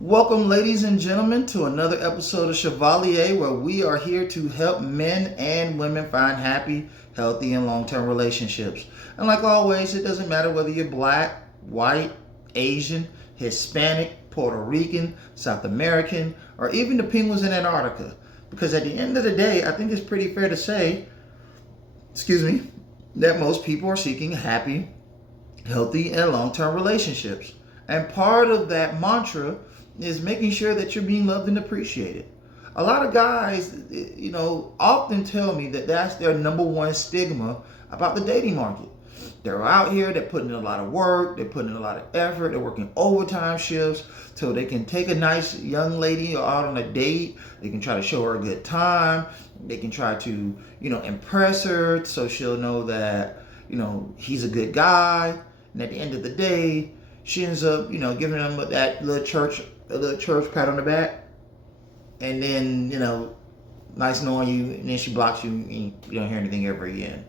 Welcome, ladies and gentlemen, to another episode of Chevalier, where we are here to help men and women find happy, healthy, and long term relationships. And like always, it doesn't matter whether you're black, white, Asian, Hispanic, Puerto Rican, South American, or even the penguins in Antarctica. Because at the end of the day, I think it's pretty fair to say, that most people are seeking happy, healthy, and long term relationships. And part of that mantra is making sure that you're being loved and appreciated. A lot of guys, often tell me that that's their number one stigma about the dating market. They're out here, they're putting in a lot of work, they're putting in a lot of effort, they're working overtime shifts so they can take a nice young lady out on a date. They can try to show her a good time. They can try to, impress her so she'll know that, he's a good guy. And at the end of the day, she ends up, giving them that little church pat on the back. And then, nice knowing you, and then she blocks you and you don't hear anything ever again.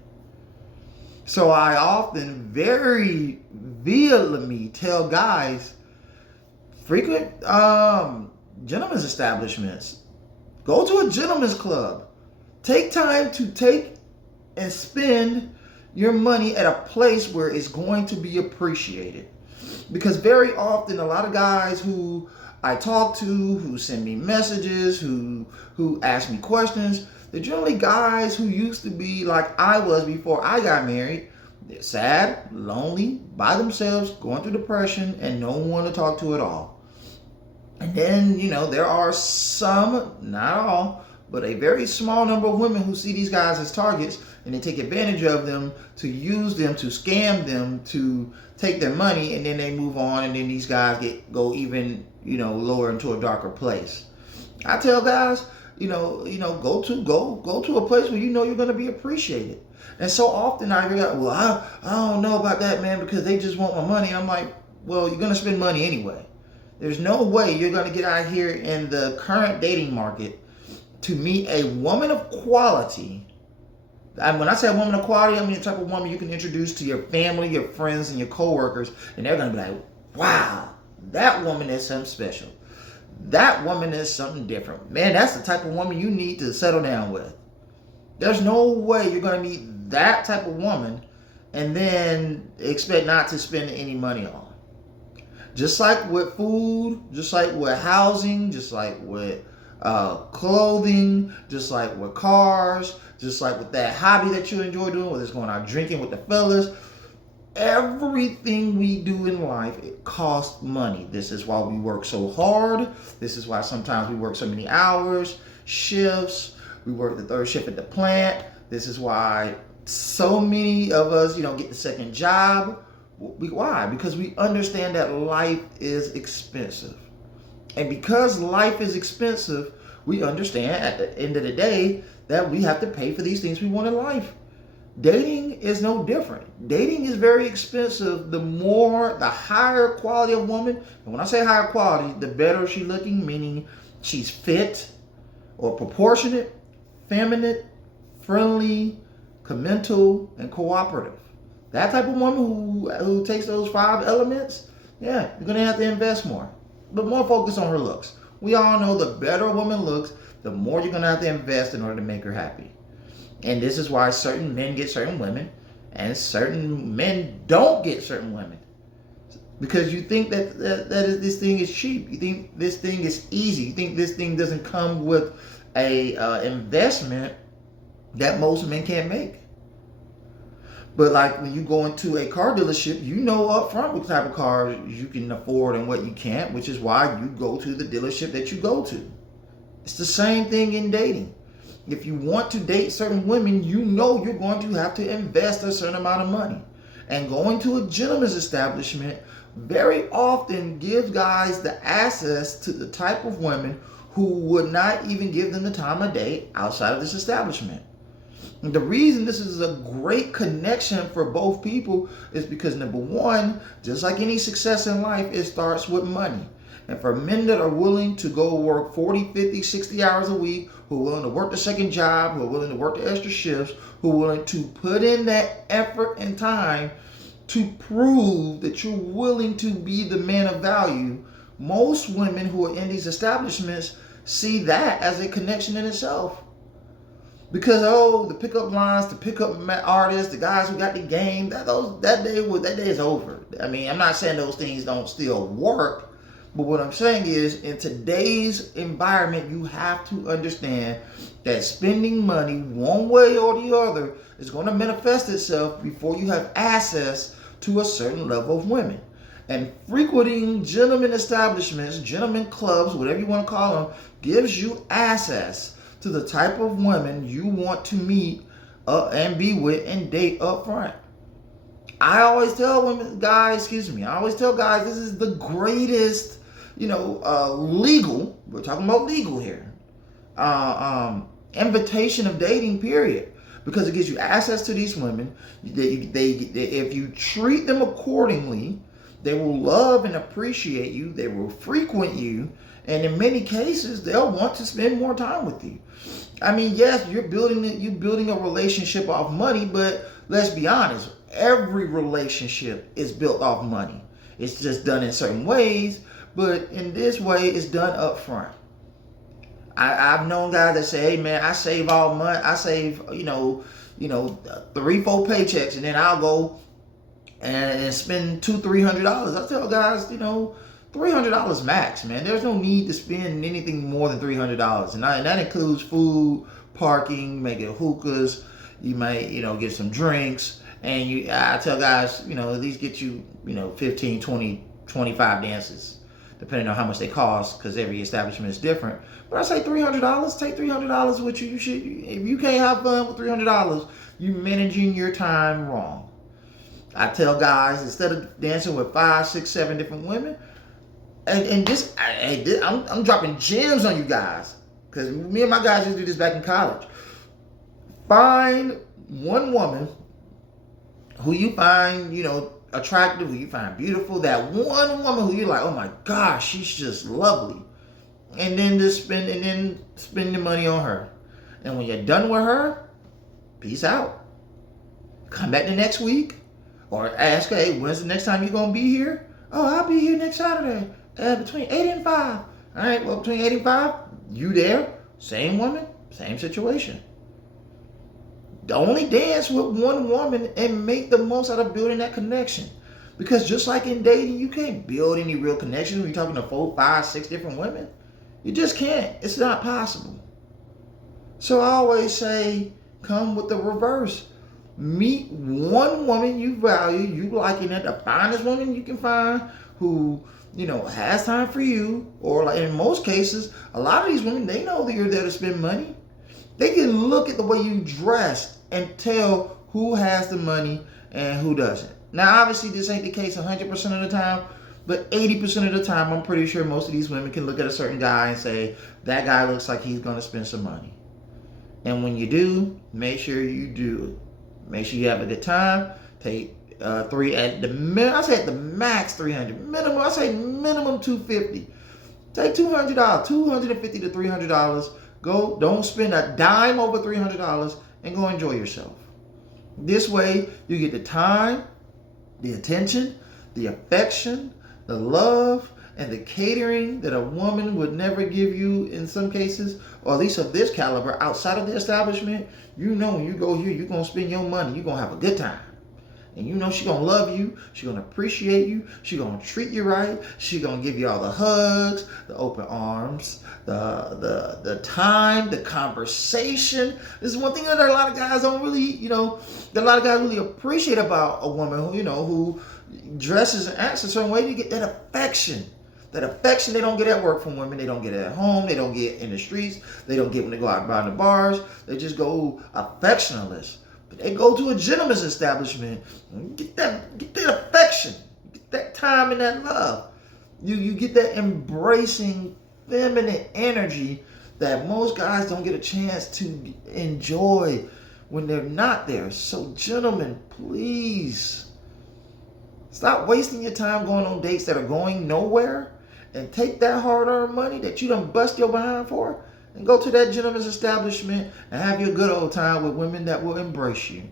So I often very vehemently tell guys, frequent gentlemen's establishments, go to a gentleman's club. Take time to take and spend your money at a place where it's going to be appreciated. Because very often a lot of guys who I talk to, who send me messages, who ask me questions, they're generally guys who used to be like I was before I got married. They're sad, lonely, by themselves, going through depression, and no one to talk to at all. And then, there are some, not all, but a very small number of women who see these guys as targets and they take advantage of them to use them, to scam them, to take their money, and then they move on, and then these guys go even, lower into a darker place. I tell guys, go to a place where you're going to be appreciated. And so often I realize, well, I don't know about that, man, because they just want my money. And I'm like, well, you're going to spend money anyway. There's no way you're going to get out here in the current dating market to meet a woman of quality. And when I say a woman of quality, I mean the type of woman you can introduce to your family, your friends, and your coworkers, and they're going to be like, wow, that woman is something special. That woman is something different. Man, that's the type of woman you need to settle down with. There's no way you're going to meet that type of woman and then expect not to spend any money on. Just like with food, just like with housing, just like with clothing, just like with cars, just like with that hobby that you enjoy doing, whether it's going out drinking with the fellas. Everything we do in life, it costs money. This is why we work so hard. This is why sometimes we work so many hours, shifts. We work the third shift at the plant. This is why so many of us, get the second job. Why? Because we understand that life is expensive. And because life is expensive, we understand at the end of the day that we have to pay for these things we want in life. Dating is no different. Dating is very expensive. The higher quality of woman, and when I say higher quality, the better she's looking, meaning she's fit or proportionate, feminine, friendly, commental, and cooperative. That type of woman who takes those 5 elements, yeah, you're going to have to invest more. But more focus on her looks. We all know the better a woman looks, the more you're going to have to invest in order to make her happy. And this is why certain men get certain women and certain men don't get certain women. Because you think that this thing is cheap. You think this thing is easy. You think this thing doesn't come with a investment that most men can't make. But like when you go into a car dealership, you know up front what type of cars you can afford and what you can't, which is why you go to the dealership that you go to. It's the same thing in dating. If you want to date certain women, you're going to have to invest a certain amount of money. And going to a gentleman's establishment very often gives guys the access to the type of women who would not even give them the time of day outside of this establishment. And the reason this is a great connection for both people is because, number one, just like any success in life, it starts with money. And for men that are willing to go work 40, 50, 60 hours a week, who are willing to work the second job, who are willing to work the extra shifts, who are willing to put in that effort and time to prove that you're willing to be the man of value, most women who are in these establishments see that as a connection in itself. Because the pickup lines, the pickup artists, the guys who got the game, that day is over. I mean, I'm not saying those things don't still work, but what I'm saying is, in today's environment, you have to understand that spending money one way or the other is going to manifest itself before you have access to a certain level of women. And frequenting gentlemen establishments, gentlemen clubs, whatever you want to call them, gives you access to the type of women you want to meet and be with and date up front. I always tell guys, this is the greatest, legal, we're talking about legal here, invitation of dating, period. Because it gives you access to these women. If you treat them accordingly, they will love and appreciate you. They will frequent you. And in many cases, they'll want to spend more time with you. I mean, yes, you're building a relationship off money, but let's be honest, every relationship is built off money. It's just done in certain ways, but in this way, it's done up front. I've known guys that say, hey man, I save all money. I save, 3-4 paychecks, and then I'll go and spend $200-$300. I tell guys, $300 max, man. There's no need to spend anything more than $300, and that includes food, parking, making hookahs. You might, get some drinks, and I tell guys, at least get you, 15, 20, 25 dances, depending on how much they cost, because every establishment is different. But I say $300. Take $300 with you. If you can't have fun with $300, you're managing your time wrong. I tell guys, instead of dancing with 5, 6, 7 different women, I'm dropping gems on you guys, because me and my guys used to do this back in college. Find one woman who you find, attractive, who you find beautiful, that one woman who you're like, oh my gosh, she's just lovely. And then spend the money on her. And when you're done with her, peace out. Come back the next week, or ask her, hey, when's the next time you're gonna be here? Oh, I'll be here next Saturday between 8 and 5. All right, well, between 8 and 5, you there, same woman, same situation. Only dance with one woman and make the most out of building that connection. Because just like in dating, you can't build any real connections when you're talking to 4, 5, 6 different women. You just can't. It's not possible. So I always say, come with the reverse. Meet one woman you value, you liking it, the finest woman you can find, who, has time for you. Or like in most cases, a lot of these women, they know that you're there to spend money. They can look at the way you dress and tell who has the money and who doesn't. Now, obviously, this ain't the case 100% of the time, but 80% of the time, I'm pretty sure most of these women can look at a certain guy and say, that guy looks like he's going to spend some money. And when you do, make sure you do. Make sure you have a good time. Take I say at the max 300. Minimum, I say minimum 250. Take $200, $250 to $300. Go, don't spend a dime over $300 and go enjoy yourself. This way, you get the time, the attention, the affection, the love, and the catering that a woman would never give you in some cases, or at least of this caliber, outside of the establishment. When you go here, you're going to spend your money. You're going to have a good time. And she's going to love you. She's going to appreciate you. She's going to treat you right. She's going to give you all the hugs, the open arms, the time, the conversation. This is one thing that a lot of guys don't really, that a lot of guys really appreciate about a woman who dresses and acts a certain way. You get that affection. That affection they don't get at work from women. They don't get it at home. They don't get in the streets. They don't get when they go out by the bars. They just go affectionless. But they go to a gentleman's establishment and get that affection, get that time and that love. You get that embracing feminine energy that most guys don't get a chance to enjoy when they're not there. So gentlemen, please stop wasting your time going on dates that are going nowhere, and take that hard-earned money that you done bust your behind for and go to that gentleman's establishment and have your good old time with women that will embrace you.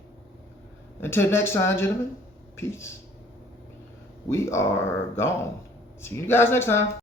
Until next time, gentlemen, peace. We are gone. See you guys next time.